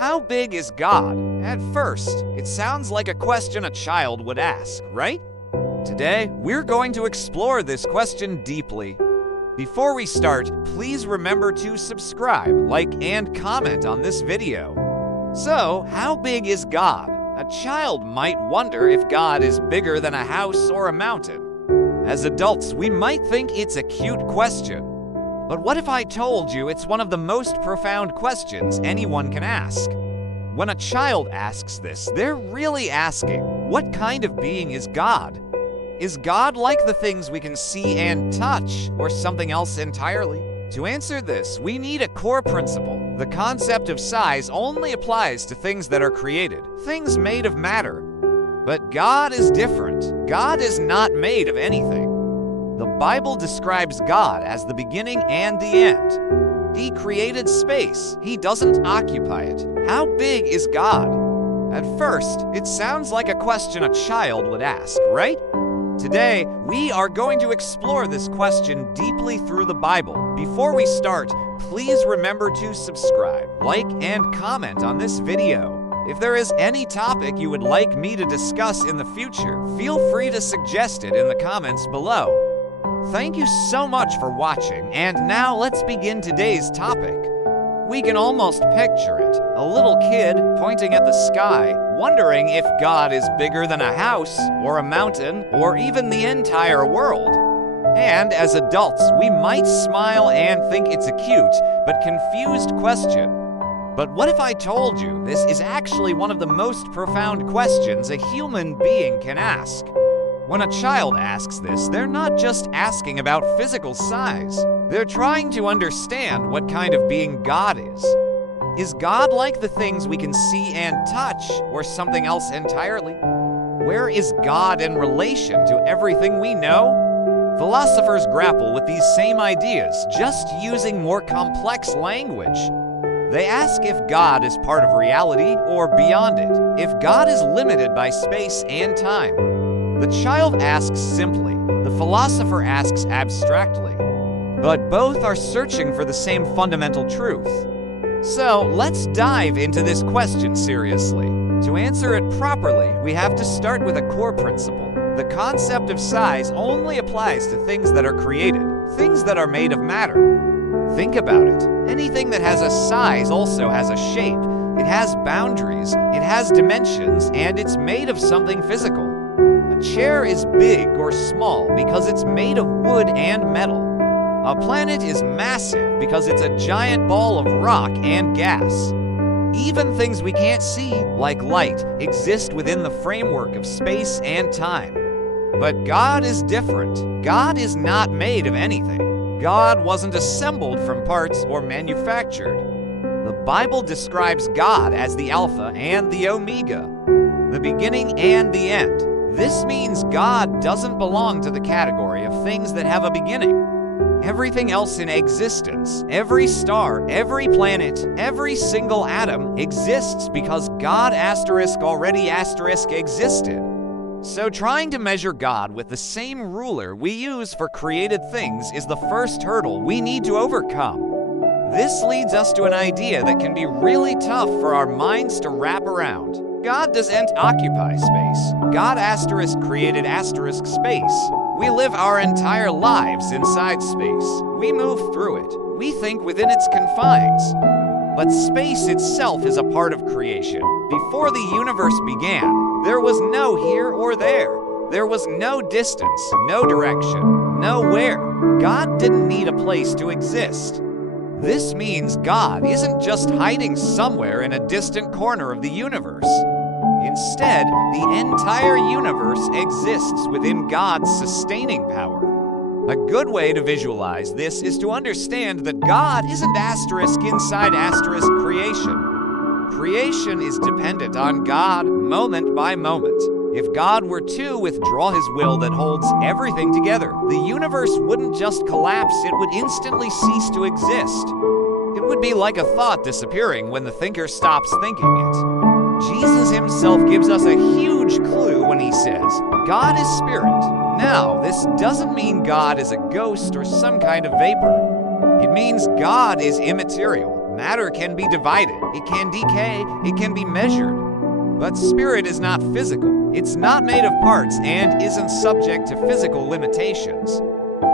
How big is God? At first, it sounds like a question a child would ask, right? Today, we're going to explore this question deeply. Before we start, please remember to subscribe, like, and comment on this video. So, how big is God? A child might wonder if God is bigger than a house or a mountain. As adults, we might think it's a cute question. But what if I told you it's one of the most profound questions anyone can ask? When a child asks this, they're really asking, what kind of being is God? Is God like the things we can see and touch, or something else entirely? To answer this, we need a core principle. The concept of size only applies to things that are created, things made of matter. But God is different. God is not made of anything. The Bible describes God as the beginning and the end. He created space. He doesn't occupy it. How big is God? At first, it sounds like a question a child would ask, right? Today, we are going to explore this question deeply through the Bible. Before we start, please remember to subscribe, like, and comment on this video. If there is any topic you would like me to discuss in the future, feel free to suggest it in the comments below. Thank you so much for watching, and now let's begin today's topic. We can almost picture it, a little kid pointing at the sky, wondering if God is bigger than a house, or a mountain, or even the entire world. And as adults, we might smile and think it's a cute, but confused question. But what if I told you this is actually one of the most profound questions a human being can ask? When a child asks this, they're not just asking about physical size. They're trying to understand what kind of being God is. Is God like the things we can see and touch, or something else entirely? Where is God in relation to everything we know? Philosophers grapple with these same ideas, just using more complex language. They ask if God is part of reality or beyond it, if God is limited by space and time. The child asks simply, the philosopher asks abstractly. But both are searching for the same fundamental truth. So let's dive into this question seriously. To answer it properly, we have to start with a core principle. The concept of size only applies to things that are created, things that are made of matter. Think about it. Anything that has a size also has a shape. It has boundaries, it has dimensions, and it's made of something physical. A chair is big or small because it's made of wood and metal. A planet is massive because it's a giant ball of rock and gas. Even things we can't see, like light, exist within the framework of space and time. But God is different. God is not made of anything. God wasn't assembled from parts or manufactured. The Bible describes God as the Alpha and the Omega, the beginning and the end. This means God doesn't belong to the category of things that have a beginning. Everything else in existence, every star, every planet, every single atom exists because God already existed. So trying to measure God with the same ruler we use for created things is the first hurdle we need to overcome. This leads us to an idea that can be really tough for our minds to wrap around. God doesn't occupy space. God created space. We live our entire lives inside space. We move through it. We think within its confines. But space itself is a part of creation. Before the universe began, there was no here or there. There was no distance, no direction, nowhere. God didn't need a place to exist. This means God isn't just hiding somewhere in a distant corner of the universe. Instead, the entire universe exists within God's sustaining power. A good way to visualize this is to understand that God isn't inside creation. Creation is dependent on God moment by moment. If God were to withdraw his will that holds everything together, the universe wouldn't just collapse, it would instantly cease to exist. It would be like a thought disappearing when the thinker stops thinking it. Jesus himself gives us a huge clue when he says, God is spirit. Now, this doesn't mean God is a ghost or some kind of vapor. It means God is immaterial, Matter can be divided, it can decay, it can be measured. But spirit is not physical. It's not made of parts and isn't subject to physical limitations.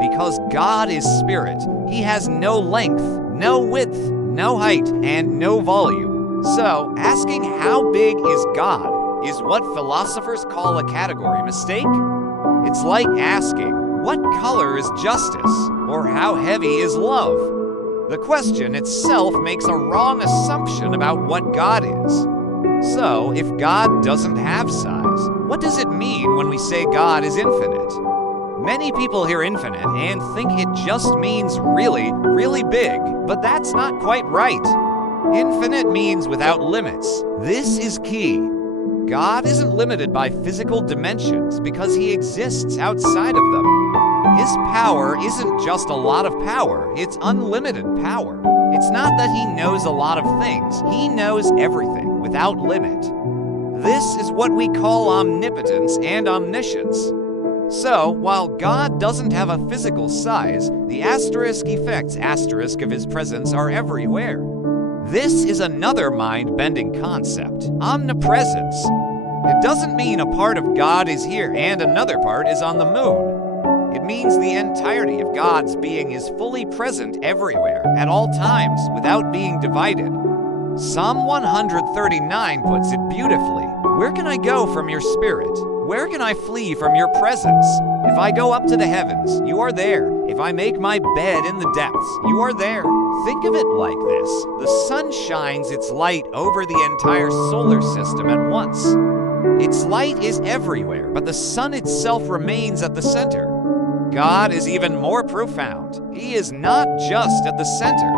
Because God is spirit, he has no length, no width, no height, and no volume. So, asking how big is God is what philosophers call a category mistake. It's like asking, what color is justice, or how heavy is love? The question itself makes a wrong assumption about what God is. So, if God doesn't have size, what does it mean when we say God is infinite? Many people hear infinite and think it just means really, really big, but that's not quite right. Infinite means without limits. This is key. God isn't limited by physical dimensions because he exists outside of them. His power isn't just a lot of power, it's unlimited power. It's not that he knows a lot of things, he knows everything without limit. This is what we call omnipotence and omniscience. So, while God doesn't have a physical size, the asterisk effects asterisk of his presence are everywhere. This is another mind-bending concept, omnipresence. It doesn't mean a part of God is here and another part is on the moon. It means the entirety of God's being is fully present everywhere, at all times, without being divided. Psalm 139 puts it beautifully. Where can I go from your spirit? Where can I flee from your presence? If I go up to the heavens, you are there. If I make my bed in the depths, you are there. Think of it like this. The sun shines its light over the entire solar system at once. Its light is everywhere, but the sun itself remains at the center. God is even more profound. He is not just at the center.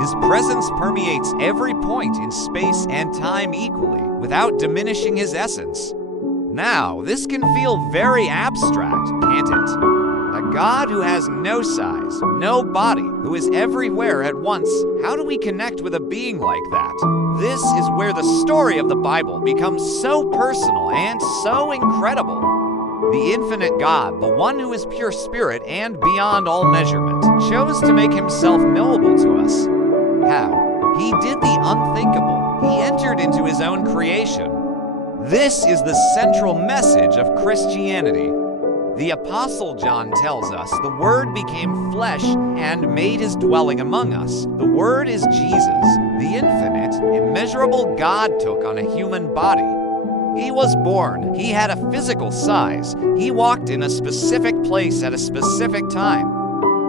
His presence permeates every point in space and time equally, without diminishing his essence. Now, this can feel very abstract, can't it? A God who has no size, no body, who is everywhere at once. How do we connect with a being like that? This is where the story of the Bible becomes so personal and so incredible. The infinite God, the one who is pure spirit and beyond all measurement, chose to make himself knowable to us. How? He did the unthinkable. He entered into his own creation. This is the central message of Christianity. The Apostle John tells us the Word became flesh and made his dwelling among us. The Word is Jesus. The infinite, immeasurable God took on a human body. He was born. He had a physical size. He walked in a specific place at a specific time.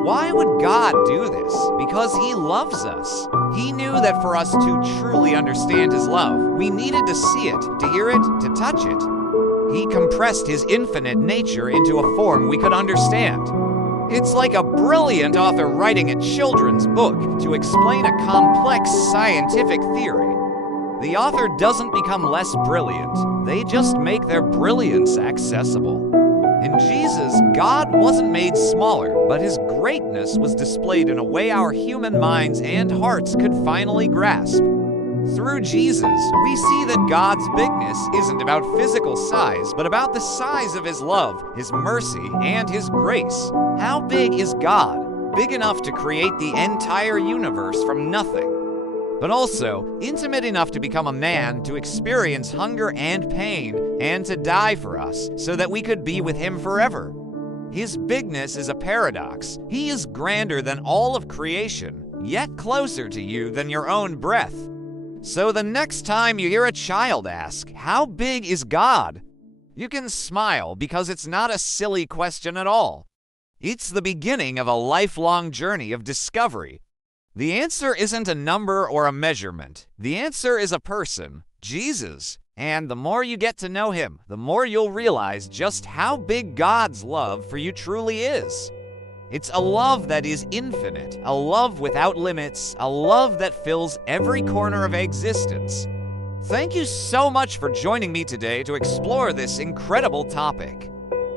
Why would God do this? Because he loves us. He knew that for us to truly understand his love, we needed to see it, to hear it, to touch it. He compressed his infinite nature into a form we could understand. It's like a brilliant author writing a children's book to explain a complex scientific theory. The author doesn't become less brilliant, they just make their brilliance accessible. In Jesus, God wasn't made smaller, but his greatness was displayed in a way our human minds and hearts could finally grasp. Through Jesus, we see that God's bigness isn't about physical size, but about the size of his love, his mercy, and his grace. How big is God? Big enough to create the entire universe from nothing, but also intimate enough to become a man, to experience hunger and pain, and to die for us, so that we could be with him forever. His bigness is a paradox. He is grander than all of creation, yet closer to you than your own breath. So the next time you hear a child ask, "How big is God?" you can smile because it's not a silly question at all. It's the beginning of a lifelong journey of discovery. The answer isn't a number or a measurement. The answer is a person, Jesus. And the more you get to know him, the more you'll realize just how big God's love for you truly is. It's a love that is infinite, a love without limits, a love that fills every corner of existence. Thank you so much for joining me today to explore this incredible topic.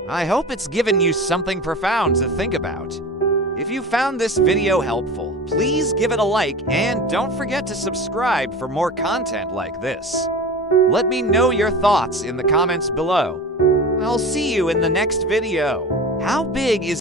I hope it's given you something profound to think about. If you found this video helpful, please give it a like and don't forget to subscribe for more content like this. Let me know your thoughts in the comments below. I'll see you in the next video. How big is